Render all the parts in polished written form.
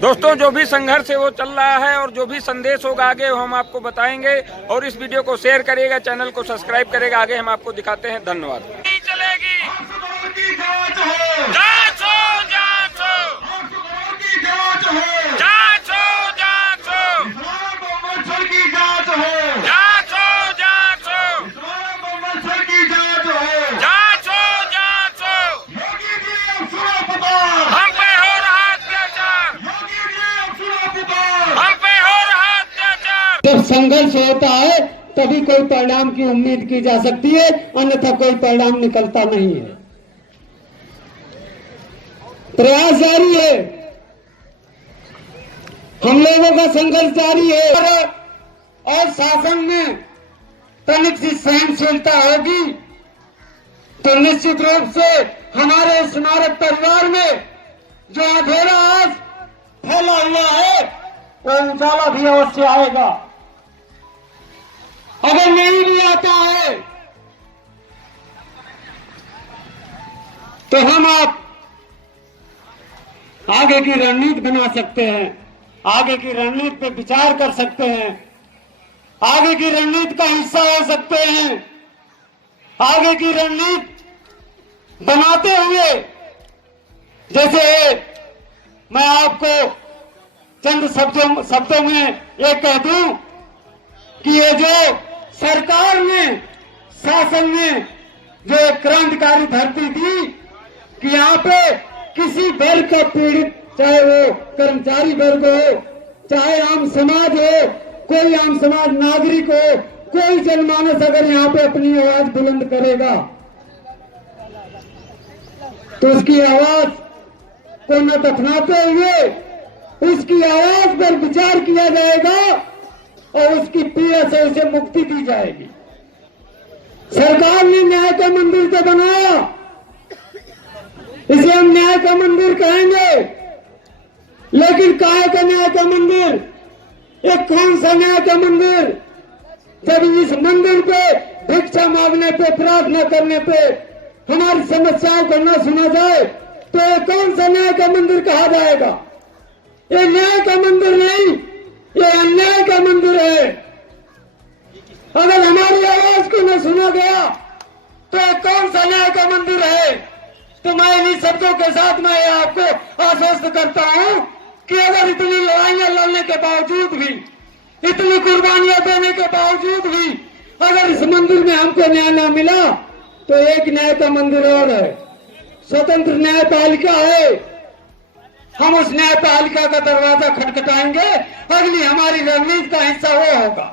दोस्तों, जो भी संघर्ष है वो चल रहा है और जो भी संदेश होगा आगे हम आपको बताएंगे। और इस वीडियो को शेयर करिएगा, चैनल को सब्सक्राइब करेगा, आगे हम आपको दिखाते हैं। धन्यवाद। नहीं चलेगी, जांच हो, जांच हो, जांच हो, जांच हो, जांच हो, जांच हो, जांच हो, जांच हो, जांच हो, जांच हो। हम पे हो रहा अत्याचार, हम पे हो रहा अत्याचार। जब संघर्ष होता है तभी कोई परिणाम की उम्मीद की जा सकती है, अन्यथा कोई परिणाम निकलता नहीं है। प्रयास जारी है, हम लोगों का संघर्ष जारी है और शासन में तनिक सी सहनशीलता होगी तो निश्चित रूप से हमारे स्मारक परिवार में जो अंधेरा आज फैला हुआ है वो उजाला भी अवश्य आएगा। अगर नहीं भी आता है तो हम आप आगे की रणनीति बना सकते हैं, आगे की रणनीति पे विचार कर सकते हैं, आगे की रणनीति का हिस्सा हो सकते हैं। आगे की रणनीति बनाते हुए जैसे मैं आपको चंद शब्दों में ये कह दूं कि ये जो सरकार ने, शासन ने जो एक क्रांतिकारी धरती दी कि यहाँ पे किसी वर्ग का पीड़ित, चाहे वो कर्मचारी वर्ग हो, चाहे आम समाज हो, कोई आम समाज नागरिक हो, कोई जनमानस अगर यहाँ पे अपनी आवाज बुलंद करेगा तो उसकी आवाज को न दफनाते हुए उसकी आवाज पर विचार किया जाएगा और उसकी पीड़ा से उसे मुक्ति दी जाएगी। सरकार ने न्याय का मंदिर तो बनाया, इसे हम न्याय का मंदिर कहेंगे, लेकिन काहे का न्याय का मंदिर? एक कौन सा न्याय का मंदिर? जब इस मंदिर पे भिक्षा मांगने पे, प्रार्थना करने पे हमारी समस्याओं को न सुना जाए तो ये कौन सा न्याय का मंदिर कहा जाएगा? ये न्याय का मंदिर नहीं, ये अन्याय का मंदिर है। अगर हमारी आवाज को न सुना गया तो ये कौन सा न्याय का मंदिर है? तो मैं इन्हीं शब्दों के साथ मैं आपको आश्वस्त करता हूं कि अगर इतनी लड़ाइयां लड़ने के बावजूद भी, इतनी कुर्बानियां देने के बावजूद भी अगर इस मंदिर में हमको न्याय न मिला तो एक न्याय का मंदिर और है, स्वतंत्र न्यायपालिका है। हम उस न्यायपालिका का दरवाजा खटखटाएंगे, अगली हमारी रणनीति का हिस्सा वो होगा,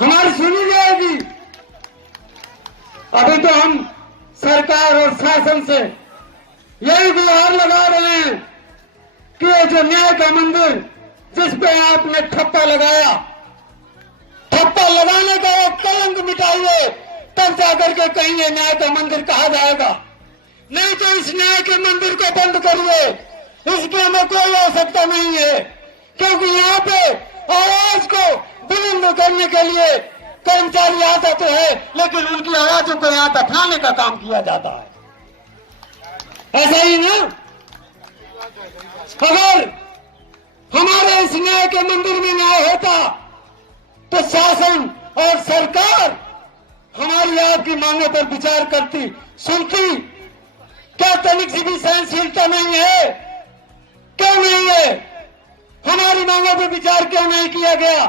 हमारी सुनी जाएगी। अभी तो हम सरकार और शासन से यही गुहार लगा रहे हैं कि ये जो न्याय का मंदिर जिस पे आपने ठप्पा लगाया, ठप्पा लगाने का वो कलंक मिटाइए, तब जाकर के कहीं ये न्याय का मंदिर कहा जाएगा। नहीं तो इस न्याय के मंदिर को बंद करिए, इसकी हमें कोई आवश्यकता नहीं है, क्योंकि यहाँ पे आवाज को बुलंद करने के लिए कर्मचारी आता तो है, लेकिन उनकी आवाजों को यहाँ दफनाने का काम किया जाता है। ऐसा ही ना? अगर हमारे इस न्याय के मंदिर में न्याय होता तो शासन और सरकार हमारी आपकी मांगों पर विचार करती, सुनती। क्या तनिक सी भी सहनशीलता नहीं है? क्यों नहीं है? हमारी मांगों पर विचार क्यों नहीं किया गया?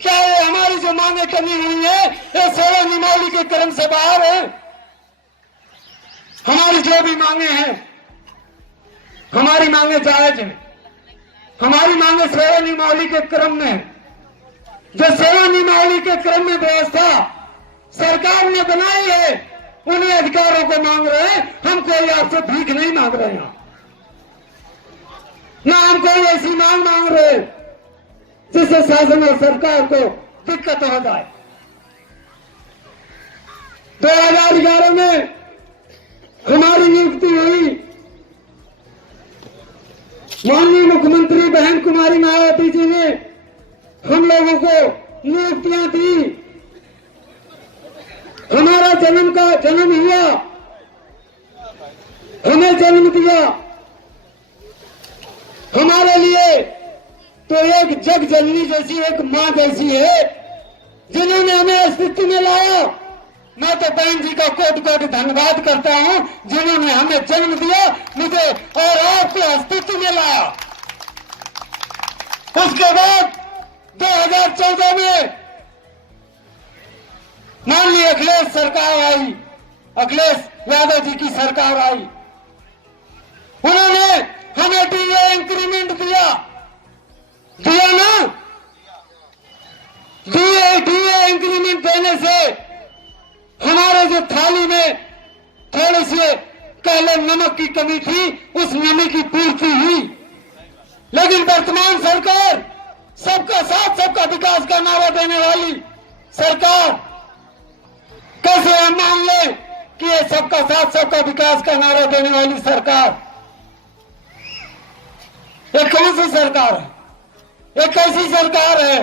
क्या ये हमारी जो मांगे कमी हुई है ये सेवा नियमावली के क्रम से बाहर है? हमारी जो भी मांगे हैं, हमारी मांगे जायज हैं, हमारी मांगे सेवा नियमावली के क्रम में, जो सेवा नियमावली के क्रम में व्यवस्था सरकार ने बनाई है उन्हीं अधिकारों को मांग रहे हैं। हम कोई आपसे भीख नहीं मांग रहे हैं, ना हम कोई ऐसी मांग रहे जिससे शासन और सरकार को दिक्कत हो जाए। 2011 में हमारी नियुक्ति हुई, माननीय मुख्यमंत्री बहन कुमारी मायावती जी ने हम लोगों को नियुक्तियां दी। हमारा जन्म हुआ, हमें जन्म दिया, तो एक जग जननी जैसी, एक माँ जैसी है जिन्होंने हमें अस्तित्व में लाया। मैं तो बहन जी का कोटि कोटि धन्यवाद करता हूं जिन्होंने हमें जन्म दिया, मुझे और आपको अस्तित्व में लाया। उसके बाद 2014 में माननीय अखिलेश सरकार आई, अखिलेश यादव जी की सरकार आई। उन्होंने हमें डीए इंक्रीमेंट दिया ना। डीए इंक्रीमेंट देने से हमारे जो थाली में थोड़े से पहले नमक की कमी थी, उस नमक की पूर्ति हुई। लेकिन वर्तमान सरकार सबका साथ सबका विकास का नारा देने वाली सरकार, कैसे हम मान ले कि ये सबका साथ सबका विकास का नारा देने वाली सरकार ये कौन सी सरकार है? ये कैसी सरकार है?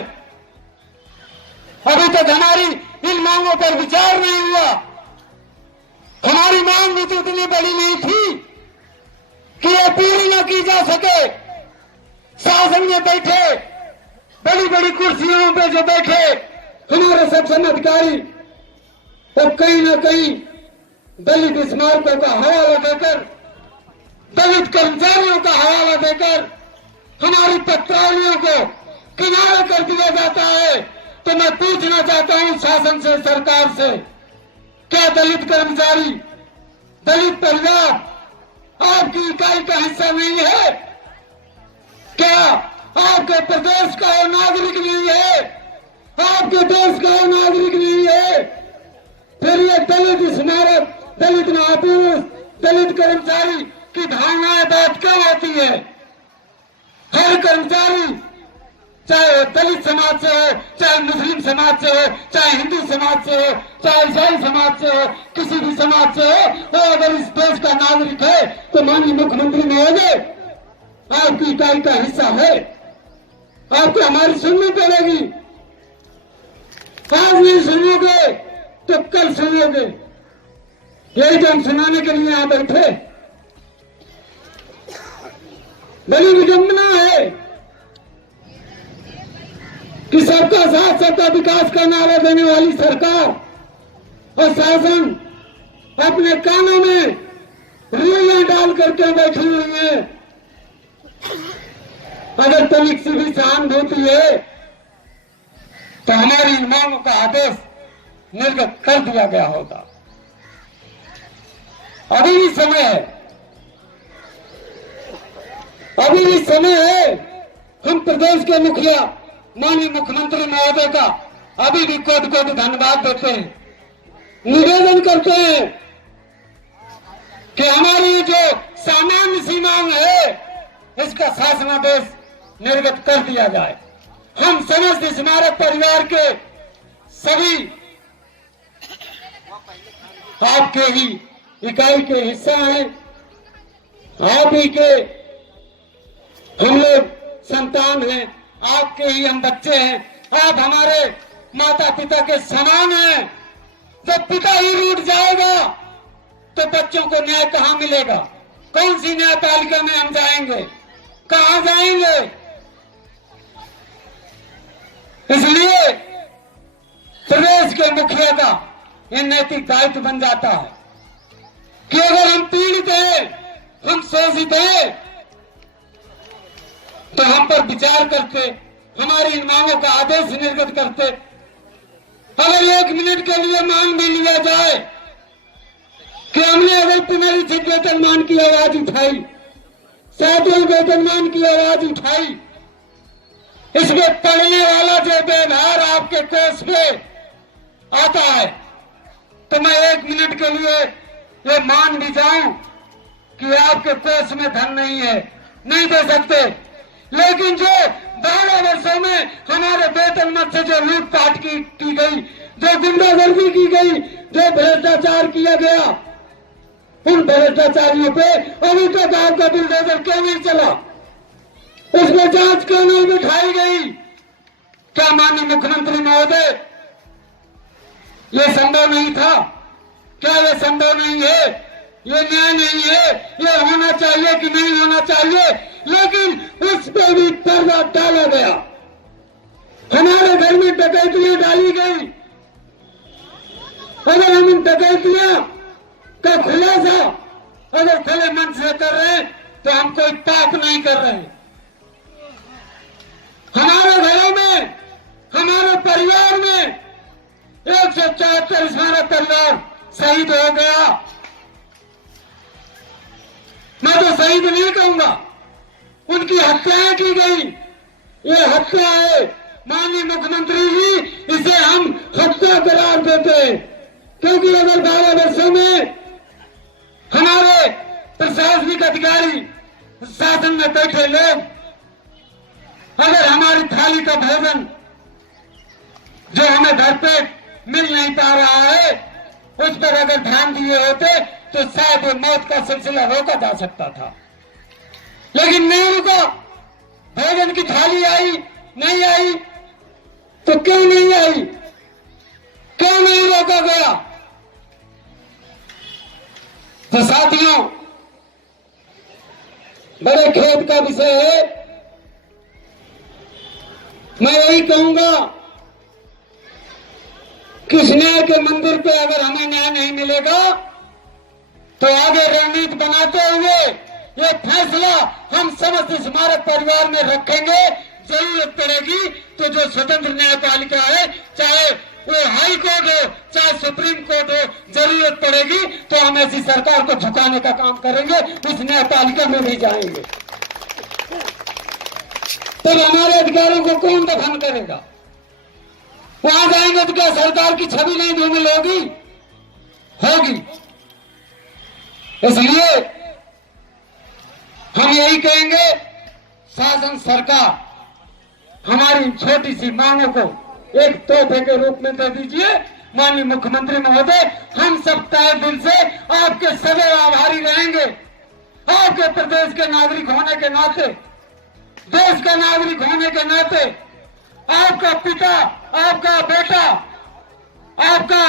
अभी तक हमारी इन मांगों पर विचार नहीं हुआ। हमारी मांग भी तो इतनी बड़ी नहीं थी कि ये पूरी न की जा सके। शासन में बैठे, बड़ी बड़ी कुर्सियों पे जो बैठे हमारे सक्षम अधिकारी, तो कहीं ना कहीं दलित स्मारकों का हवाला देकर, दलित कर्मचारियों का हवाला देकर हमारी पत्रावलियों को किनारे कर दिया जाता है। तो मैं पूछना चाहता हूं शासन से, सरकार से, क्या दलित कर्मचारी, दलित परिवार आपकी इकाई का हिस्सा नहीं है? क्या आपके प्रदेश का वो नागरिक नहीं है? आपके देश का वो नागरिक नहीं है? फिर ये दलित स्मारक, दलित महापुरुष, दलित कर्मचारी की भावनाएं बात क्यों होती है? हर कर्मचारी, चाहे दलित समाज से हो, चाहे मुस्लिम समाज से हो, चाहे हिंदू समाज से हो, चाहे ईसाई समाज से हो, किसी भी समाज से हो, वो अगर इस देश का नागरिक है तो माननीय मुख्यमंत्री महोदय आपकी इकाई का हिस्सा है। आपको हमारी सुननी पड़ेगी। आज नहीं सुनोगे तो कल सुनोगे। यही तो हम सुनाने के लिए यहां बैठे। बड़ी विडंबना है कि सबका साथ सबका विकास का नारा देने वाली सरकार और शासन अपने कानों में रीलें डाल करके बैठी हुई है। अगर तनिक सी भी सहानुभूति है तो हमारी इन मांगों का आदेश निर्गत कर दिया गया होगा। अभी भी समय है, अभी भी समय है। हम प्रदेश के मुखिया माननीय मुख्यमंत्री महोदय का अभी भी कोटि कोटि धन्यवाद देते हैं, निवेदन करते हैं कि हमारी जो सामान्य सी मांग है इसका शासनादेश निर्गत कर दिया जाए। हम समस्त स्मारक परिवार के सभी आपके ही इकाई के हिस्सा हैं। आप ही के हम लोग संतान हैं, आपके ही हम बच्चे हैं। आप हमारे माता पिता के समान हैं। जब पिता ही रूठ जाएगा तो बच्चों को न्याय कहां मिलेगा? कौन सी न्यायपालिका में हम जाएंगे? कहां जाएंगे? इसलिए प्रदेश के मुखिया का यह नैतिक दायित्व बन जाता है कि अगर हम पीड़ित हैं, हम शोषित हैं, तो हम पर विचार करते, हमारी इन मांगों का आदेश निर्गत करते। अगर 1 मिनट के लिए मांग भी लिया जाए कि हमने अगर पुनरीक्षित वेतनमान की आवाज उठाई, 7वें वेतनमान की आवाज उठाई, इसमें पढ़ने वाला जो व्यवहार आपके कोष पे आता है, तो मैं 1 मिनट के लिए ये मान भी जाऊं कि आपके कोष में धन नहीं है, नहीं दे सकते। लेकिन जो 12 वर्षों में हमारे वेतन मत से जो लूटपाट की गई, जो गुंडागर्दी की गई, जो भ्रष्टाचार किया गया, उन भ्रष्टाचारियों पे अभी तक आपका बुलडोजर क्यों नहीं चला? उसमें जांच क्यों नहीं बिठाई गई? क्या माननीय मुख्यमंत्री महोदय ये संभव नहीं था? क्या ये संभव नहीं है? ये न्याय नहीं है? ये होना चाहिए कि नहीं होना चाहिए? लेकिन उस पे पे भी पर्दा डाला गया, हमारे घर में डकैतियां डाली गई। अगर हम इन डकैतियां का खुलासा अगर खुले मन से कर रहे हैं तो हम कोई पाप नहीं कर रहे हैं। हमारे घरों में, हमारे परिवार में 174 हमारा परिवार शहीद हो गया। मैं तो शहीद नहीं कहूंगा, उनकी हत्याएं की गई। ये हत्या है माननीय मुख्यमंत्री जी, इसे हम हत्या करार देते हैं। क्योंकि अगर 12 वर्षों में हमारे प्रशासनिक अधिकारी, शासन में बैठे लोग अगर हमारी थाली का भोजन जो हमें घर पे मिल नहीं पा रहा है उस पर अगर ध्यान दिए होते तो शायद मौत का सिलसिला रोका जा सकता था, लेकिन नहीं रुका। भोजन की थाली आई, नहीं आई, तो क्यों नहीं आई, क्यों नहीं रोका गया? तो साथियों, बड़े खेद का विषय है। मैं यही कहूंगा कि इस न्याय के मंदिर पे अगर हमें न्याय नहीं मिलेगा तो आगे रणनीति बनाते हुए ये फैसला हम समस्त स्मारक परिवार में रखेंगे। जरूरत पड़ेगी तो जो स्वतंत्र न्यायपालिका है, चाहे वो हाई कोर्ट हो, चाहे सुप्रीम कोर्ट हो, जरूरत पड़ेगी तो हम ऐसी सरकार को झुकाने का काम करेंगे, उस न्यायपालिका में भी जाएंगे। तो हमारे अधिकारों को कौन दफन करेगा? वहां जाएंगे तो क्या सरकार की छवि नहीं धूमिल होगी? होगी। इसलिए हम यही कहेंगे, शासन सरकार हमारी छोटी सी मांगों को एक तोहफे के रूप में दे दीजिए। माननीय मुख्यमंत्री महोदय, हम सब तहे दिल से आपके सदैव आभारी रहेंगे। आपके प्रदेश के नागरिक होने के नाते, देश का नागरिक होने के नाते, आपका पिता, आपका बेटा, आपका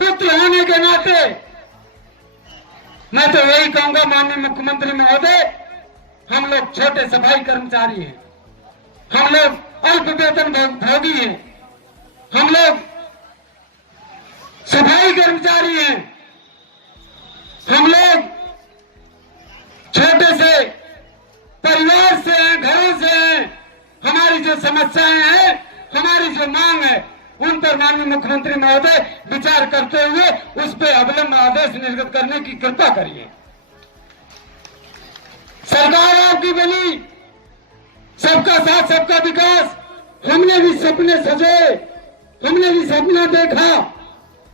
पुत्र होने के नाते मैं तो यही कहूंगा माननीय मुख्यमंत्री महोदय, हम लोग छोटे सफाई कर्मचारी हैं, हम लोग अल्प वेतन भोगी हैं, हम लोग सफाई कर्मचारी हैं, हम लोग छोटे से परिवार से हैं, घरों से हैं। हमारी जो समस्याएं हैं, हमारी जो मांग है, उन पर माननीय मुख्यमंत्री महोदय विचार करते हुए उस पर अविलंब आदेश निर्गत करने की कृपा करिए। सरकार आपकी बनी, सबका साथ सबका विकास। हमने भी सपने सजे, हमने भी सपना देखा,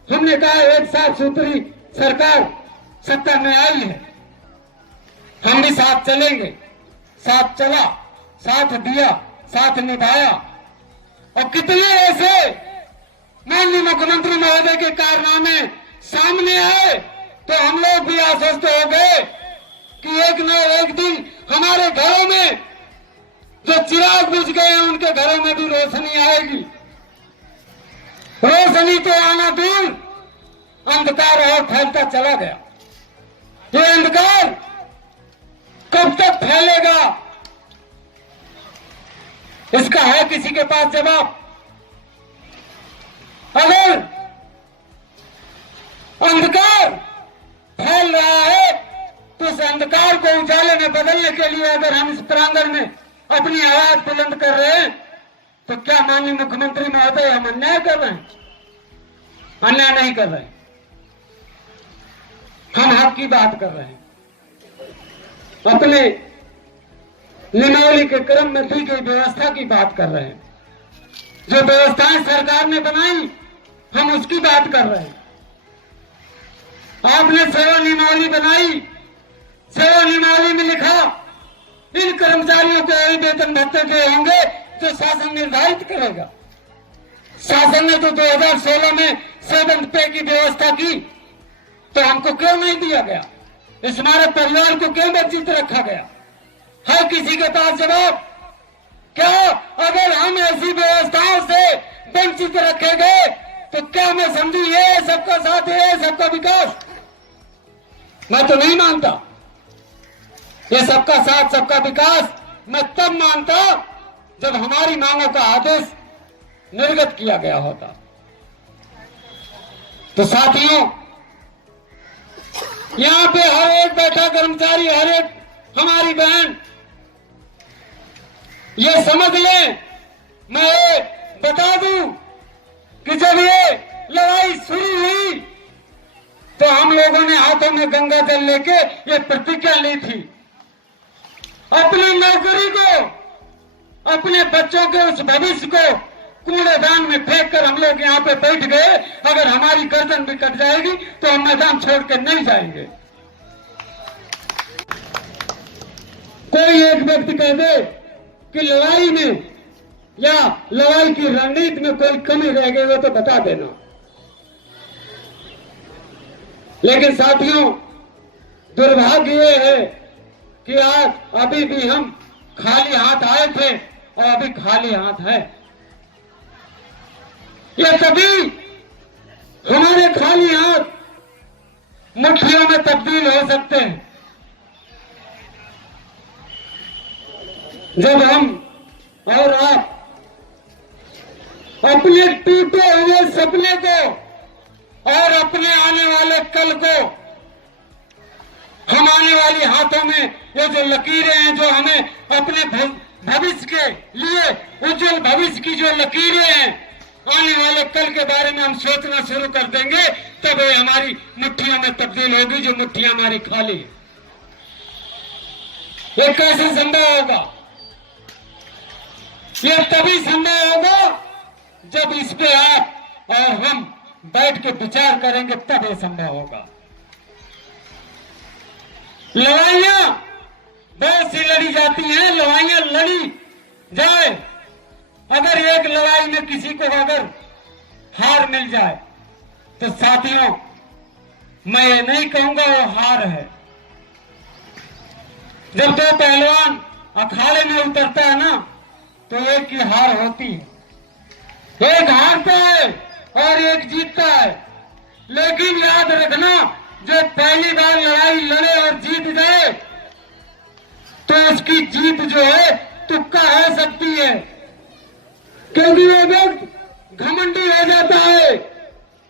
हमने कहा एक साथ सूत्री सरकार सत्ता में आई है, हम भी साथ चलेंगे। साथ चला, साथ दिया, साथ निभाया, और कितने ऐसे माननीय मुख्यमंत्री महोदय के कारनामे सामने आए तो हम लोग भी आश्वस्त हो गए कि एक न एक दिन हमारे घरों में जो चिराग बुझ गए हैं उनके घरों में भी रोशनी आएगी। रोशनी तो आना दूर, अंधकार और फैलता चला गया। ये अंधकार कब तक फैलेगा, इसका है किसी के पास जवाब? अगर अंधकार फैल रहा है तो उस अंधकार को उजाले में बदलने के लिए अगर हम इस प्रांगण में अपनी आवाज बुलंद कर रहे हैं तो क्या माननीय मुख्यमंत्री महोदय हम अन्याय कर रहे हैं? अन्याय नहीं कर रहे हैं, हम हक की बात कर रहे हैं। अपने नियमावली के क्रम में दी गई व्यवस्था की बात कर रहे हैं। जो व्यवस्थाएं सरकार ने बनाई हम उसकी बात कर रहे हैं। आपने सेवा नियमावली बनाई, सेवा नियमावली में लिखा इन कर्मचारियों को यही वेतन भत्ते जो होंगे जो शासन निर्धारित करेगा। शासन ने तो 2016 में सेवंथ पे की व्यवस्था की, तो हमको क्यों नहीं दिया गया? इस हमारे परिवार को क्यों वंचित रखा गया? है किसी के पास जवाब? क्या अगर हम ऐसी व्यवस्थाओं से वंचित रखे गए तो क्या मैं समझू ये सबका साथ है, सबका विकास? मैं तो नहीं मानता। ये सबका साथ सबका विकास मैं तब मानता जब हमारी मांगों का आदेश निर्गत किया गया होता। तो साथियों, यहां पे हर एक बैठा कर्मचारी, हर एक हमारी बहन ये समझ लें, मैं बता दूं कि जब ये लड़ाई शुरू हुई तो हम लोगों ने हाथों में गंगा जल लेके ये प्रतिज्ञा ली थी, अपनी नौकरी को, अपने बच्चों के उस भविष्य को कूड़ेदान में फेंक कर हम लोग यहाँ पे बैठ गए। अगर हमारी गर्दन भी कट जाएगी तो हम मैदान छोड़ के नहीं जाएंगे। कोई एक व्यक्ति कह दे कि लड़ाई में या लड़ाई की रणनीति में कोई कमी रह गई हो तो बता देना। लेकिन साथियों, दुर्भाग्य ये है कि आज अभी भी हम खाली हाथ आए थे और अभी खाली हाथ है। ये सभी हमारे खाली हाथ मुट्ठियों में तब्दील हो सकते हैं जब हम और आप अपने टूटे हुए सपने को और अपने आने वाले कल को, हम आने वाली हाथों में ये जो लकीरें हैं, जो हमें अपने भविष्य के लिए उज्जवल भविष्य की जो लकीरें हैं, आने वाले कल के बारे में हम सोचना शुरू कर देंगे, तब ये हमारी मुट्ठियों में तब्दील होगी जो मुट्ठियां हमारी खाली। ये कैसे संभव होगा? ये तभी संभव होगा जब इस पे आप और हम बैठ के विचार करेंगे, तब ये संभव होगा। लड़ाइयां बहुत सी लड़ी जाती हैं, लड़ाइयां लड़ी जाए, अगर एक लड़ाई में किसी को अगर हार मिल जाए तो साथियों, मैं ये नहीं कहूंगा वो हार है। जब दो पहलवान अखाड़े में उतरता है ना, तो एक की हार होती है, एक हारता है और एक जीतता है। लेकिन याद रखना, जो पहली बार लड़ाई लड़े और जीत जाए तो उसकी जीत जो है तुक्का हो सकती है, क्योंकि वो व्यक्ति घमंडी हो जाता है।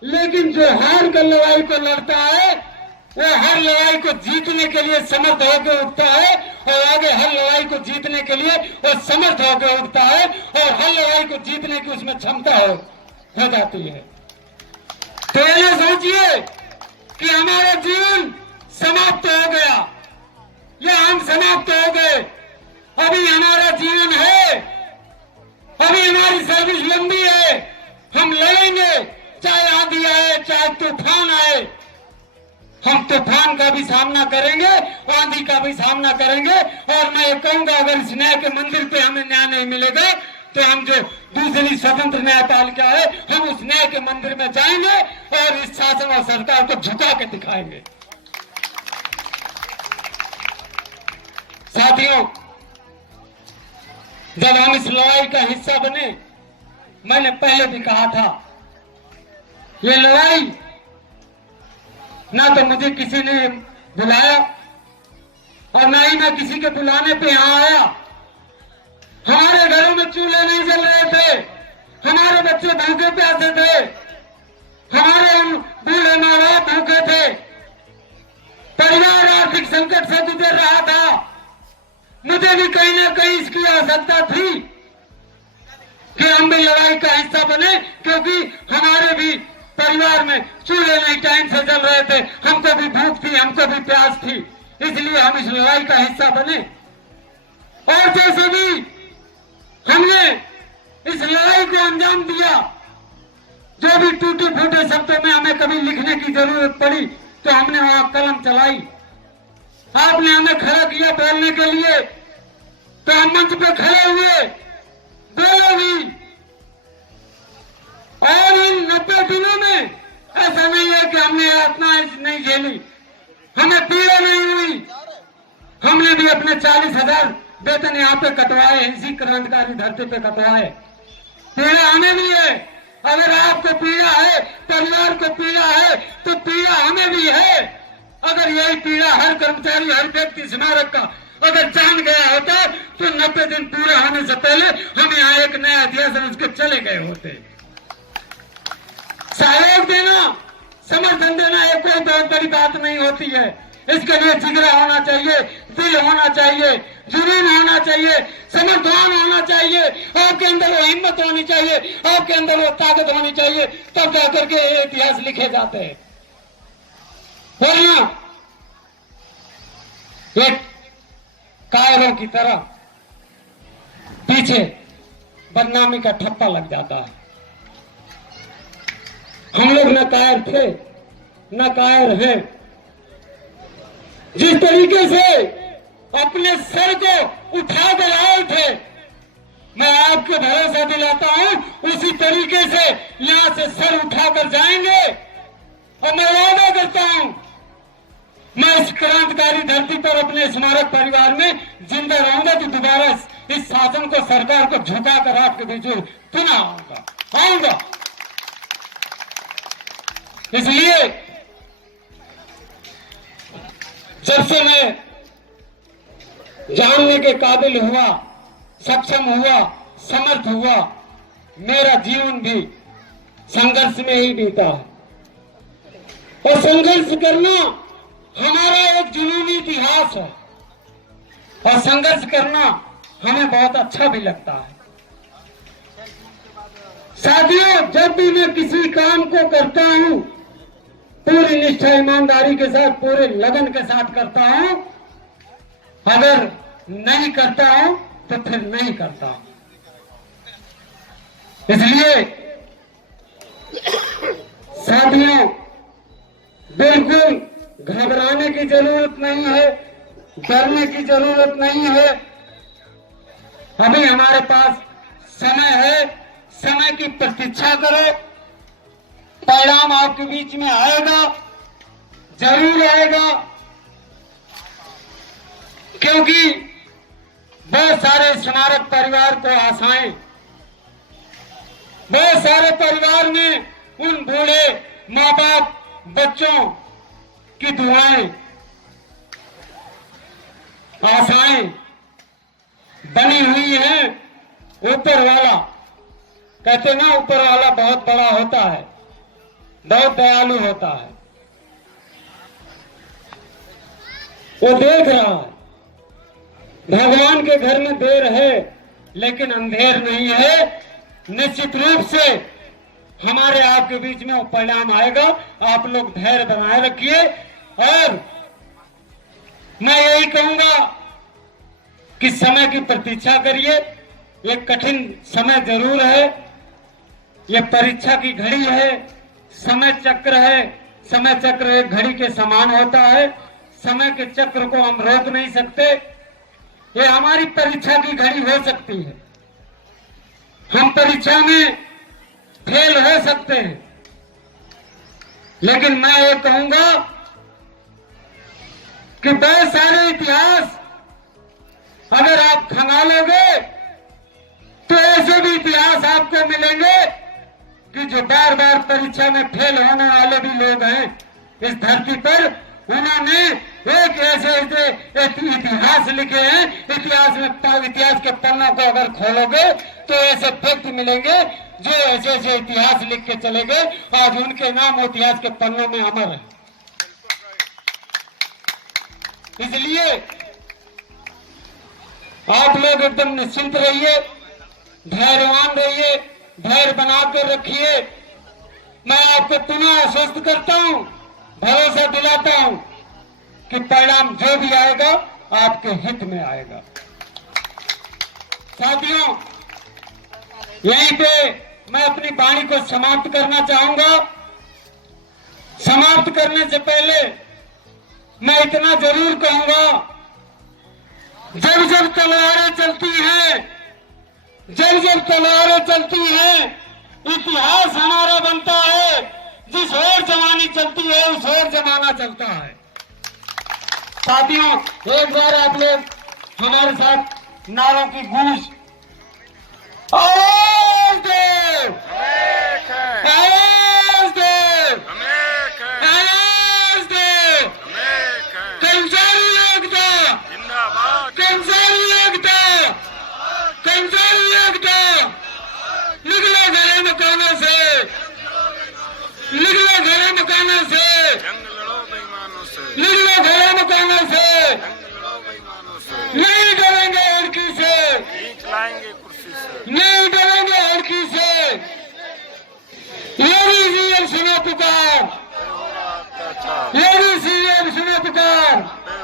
लेकिन जो हार कर लड़ाई को लड़ता है वो हर लड़ाई को जीतने के लिए समर्थ होकर उठता है, और आगे हर लड़ाई को जीतने के लिए वो समर्थ होकर उठता है, और हर लड़ाई को जीतने की उसमें क्षमता हो जाती है। तो ये सोचिए कि हमारा जीवन समाप्त हो गया या हम समाप्त हो गए। अभी हमारा जीवन है, अभी हमारी सर्विस लंबी है, हम लड़ेंगे, चाहे आंधी आए, चाहे तूफान आए, हम तूफान का भी सामना करेंगे, आंधी का भी सामना करेंगे। और मैं ये कहूंगा, अगर इस न्याय के मंदिर पे हमें न्याय नहीं मिलेगा तो हम जो दूसरी स्वतंत्र न्यायपालिका है, हम उस न्याय के मंदिर में जाएंगे और इस शासन और सरकार को झुका के दिखाएंगे। साथियों, जब हम इस लड़ाई का हिस्सा बने, मैंने पहले भी कहा था, ये लड़ाई ना तो मुझे किसी ने बुलाया और ना ही मैं किसी के बुलाने पे यहां आया। हमारे घरों में चूल्हे नहीं जल रहे थे, हमारे बच्चे भूखे प्यासे थे, हमारे बूढ़े माँ बाप भूखे थे, परिवार आर्थिक संकट से गुजर रहा था। मुझे भी कहीं ना कहीं इसकी आवश्यकता थी कि हम भी लड़ाई का हिस्सा बने, क्योंकि हमारे भी परिवार में चूल्हे नहीं टाइम से जल रहे थे, हमको भी भूख थी, हमको भी प्यास थी, इसलिए हम इस लड़ाई का हिस्सा बने। और जैसे भी हमने इस लड़ाई को अंजाम दिया, जो भी टूटे फूटे शब्दों में हमें कभी लिखने की जरूरत पड़ी तो हमने वहां कलम चलाई। आपने हमें खड़ा किया बोलने के लिए तो हम मंच पे खड़े हुए, बोले भी। और इन 90 दिनों में ऐसा नहीं है कि हमने यातना नहीं झेली, हमें पीड़ा नहीं हुई। हमने भी अपने 40,000 वेतन यहाँ पे कटवाए, इसी क्रांतिकारी धरती पे कटवाए। पीड़ा हमें भी है, अगर आपको पीड़ा है, परिवार को पीड़ा है, तो पीड़ा हमें भी है। अगर यही पीड़ा हर कर्मचारी, हर व्यक्ति स्मारक का अगर जान गया होता तो 90 दिन पूरे होने से पहले हम यहाँ एक नया इतिहास उसके चले गए होते। सहयोग देना, समर्थन देना एक कोई बहुत बड़ी बात नहीं होती है। इसके लिए जिगरा होना चाहिए, दिल होना चाहिए, जुनून होना चाहिए, समर्थन होना चाहिए, आपके अंदर वो हिम्मत होनी चाहिए, आपके अंदर वो ताकत होनी चाहिए, तब जाकर के ये इतिहास लिखे जाते हैं। वरना एक कायरों की तरह पीछे बदनामी का ठप्पा लग जाता है। हम लोग न कायर थे न कायर हैं। जिस तरीके से अपने सर को उठा कर आए थे, मैं आपको भरोसा दिलाता हूं उसी तरीके से यहां से सर उठाकर जाएंगे। और मैं वादा करता हूं मैं इस क्रांतिकारी धरती पर अपने स्मारक परिवार में जिंदा रहूंगा तो दोबारा इस शासन को, सरकार को झुकाकर आपके बीच में पुनः आऊंगा। इसलिए जब से मैं जानने के काबिल हुआ, सक्षम हुआ, समर्थ हुआ, मेरा जीवन भी संघर्ष में ही बीता है। और संघर्ष करना हमारा एक जुनूनी इतिहास है और संघर्ष करना हमें बहुत अच्छा भी लगता है। साथियों, जब भी मैं किसी काम को करता हूं पूरी निष्ठा ईमानदारी के साथ, पूरे लगन के साथ करता हूं। अगर नहीं करता हूं तो फिर नहीं करता हूं। इसलिए साथियों, बिल्कुल घबराने की जरूरत नहीं है, डरने की जरूरत नहीं है। अभी हमारे पास समय है, समय की प्रतीक्षा करो। परिणाम आपके बीच में आएगा, जरूर आएगा, क्योंकि बहुत सारे स्मारक परिवार को आशाएं, बहुत सारे परिवार में उन बूढ़े माँ बाप बच्चों की दुआएं, आशाएं बनी हुई हैं। ऊपर वाला कहते ना, ऊपर वाला बहुत बड़ा होता है, बहुत दयालु होता है, वो देख रहा है। भगवान के घर में देर है लेकिन अंधेर नहीं है। निश्चित रूप से हमारे आपके बीच में वो परिणाम आएगा। आप लोग धैर्य बनाए रखिए और मैं यही कहूंगा कि समय की प्रतीक्षा करिए। ये कठिन समय जरूर है, ये परीक्षा की घड़ी है, समय चक्र है। समय चक्र एक घड़ी के समान होता है। समय के चक्र को हम रोक नहीं सकते। ये हमारी परीक्षा की घड़ी हो सकती है। हम परीक्षा में फेल हो सकते हैं, लेकिन मैं ये कहूंगा कि बहुत सारे इतिहास अगर आप खंगालोगे तो ऐसे भी इतिहास आपको मिलेंगे कि जो बार बार परीक्षा में फेल होने वाले भी लोग हैं इस धरती पर, उन्होंने एक ऐसे इतिहास लिखे हैं। इतिहास के पन्नों को अगर खोलोगे तो ऐसे व्यक्ति मिलेंगे जो ऐसे ऐसे इतिहास लिख के चले गए, आज उनके नाम इतिहास के पन्नों में अमर है। इसलिए आप लोग एकदम निश्चिंत रहिए, धैर्यवान रहिए, धैर्य बनाकर रखिए। मैं आपको पुनः आश्वस्त करता हूं, भरोसा दिलाता हूं कि परिणाम जो भी आएगा आपके हित में आएगा। साथियों, यहीं पे मैं अपनी वाणी को समाप्त करना चाहूंगा। समाप्त करने से पहले मैं इतना जरूर कहूंगा, जब जब तलवारें चलती हैं, जब जब तलवारें चलती हैं, इतिहास हमारा बनता है। जिस ओर जमानी चलती है उस ओर जमाना चलता है। साथियों, एक बार आप लोग हमारे साथ नारों की गूंज आवाज दो, आवाज दो, आवाज दो, कर्मचारी एकता जिंदाबाद, मकानों से, जंग लड़ो बेईमानों से, निकलो घरों मकानों से, जंग लड़ो बेईमानों से, नहीं डरेंगे लड़की से, खींच लाएंगे कुर्सी से, नहीं डरेंगे लड़की से। योगी सीएम सुनो पुकार, हो रहा अत्याचार, योगी सीएम सुनो पुकार,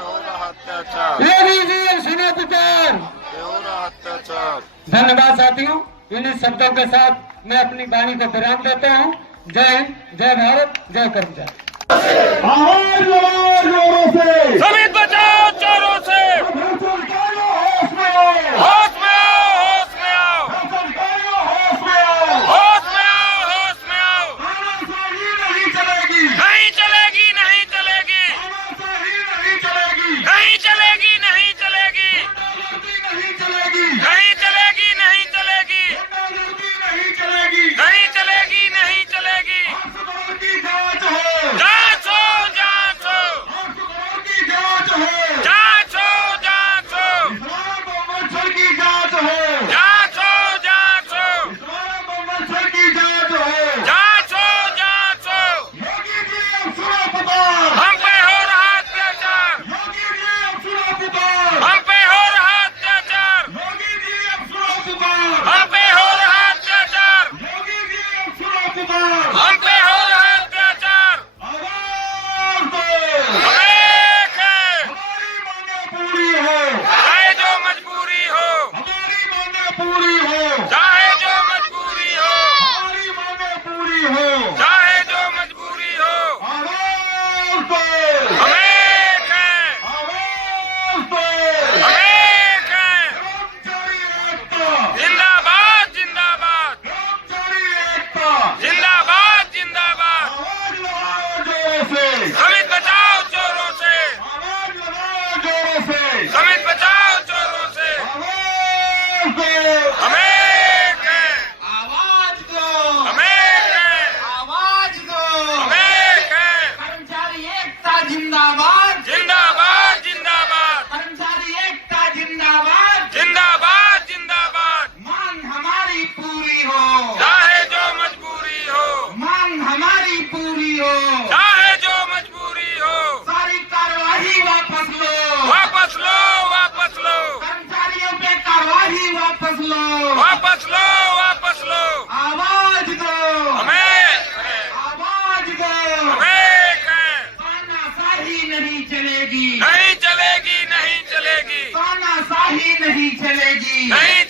हो रहा अत्याचार, योगी सीएम सुनो पुकार। हो रहा अत्याचार। धन्यवाद साथियों, इन्हीं शब्दों के साथ मैं अपनी वाणी को विराम देता हूँ। जय हिंद, जय भारत, जय कर्मचारी। आवाज लगाओ जोरों से, सभी बचाओ चोरों से, होश में आओ, होश में आओ, होश में आओ, सरकारियों होश में आओ, होश में आओ, होश में आओ। तानाशाही नहीं चलेगी, नहीं चलेगी, नहीं चलेगी, तानाशाही नहीं चलेगी, नहीं चलेगी, नहीं चलेगी, गुंडागर्दी नहीं चलेगी, नहीं चलेगी, नहीं चलेगी, गुंडागर्दी नहीं चलेगी। नहीं चलेगी, नहीं चलेगी। हॉस्पिटल की जांच हो, जांच हो, जांच हो, हॉस्पिटल की जांच हो, जांच हो, जांच हो, इस्लाम मच्छर की जांच हो, जांच हो, जांच हो, इस्लाम मच्छर की जांच हो। जांच हो, जांच हो। योगी जी अब सुनो पुकार, हम पे हो रहा अत्याचार, योगी जी अब सुनो पुकार, हम पे हो रहा अत्याचार, योगी जी अब सुनो पुकार, हम पे हो रहा अत्याचार, योगी जी अब सुनो पुकार। हम पे हो रहा अत्याचार। आवाज दो, हम एक है, हमारी मांगे पूरी हो, चाहे जो मजबूरी हो, हमारी मांगे पूरी हो, चाहे जो मजबूरी हो, हमारी मांगे पूरी हो। चाहे जो मजबूरी हो। आवाज दो, हम एक है, आवाज दो, हम एक है। कर्मचारी एकता, जिंदाबाद, जिंदाबाद, कर्मचारी एकता। जिंदाबाद, जिंदाबाद। आवाज लगाओ जोरों से, समित बचाओ चोरों से, आवाज लगाओ जोरों से, समित बचाओ चोरों से। आवाज दो, हम एक है, आवाज दो, हम एक है, आवाज दो। हम एक है। कर्मचारी एकता जिंदाबाद, जिंदाबाद, जिंदाबाद, कर्मचारी एकता जिंदाबाद। जिंदाबाद, जिंदाबाद। मांग हमारी पूरी हो, चाहे जो मजबूरी हो, मांग हमारी पूरी हो। चाहे जो मजबूरी हो। सारी कार्यवाही वापस लो, वापस लो, वापस लो, कर्मचारियों पे कार्यवाही वापस लो। वापस लो, वापस लो। आवाज दो, हम एक है, आवाज दो। हम एक है। तानाशाही नहीं चलेगी, नहीं चलेगी, नहीं चलेगी, तानाशाही नहीं चलेगी। नहीं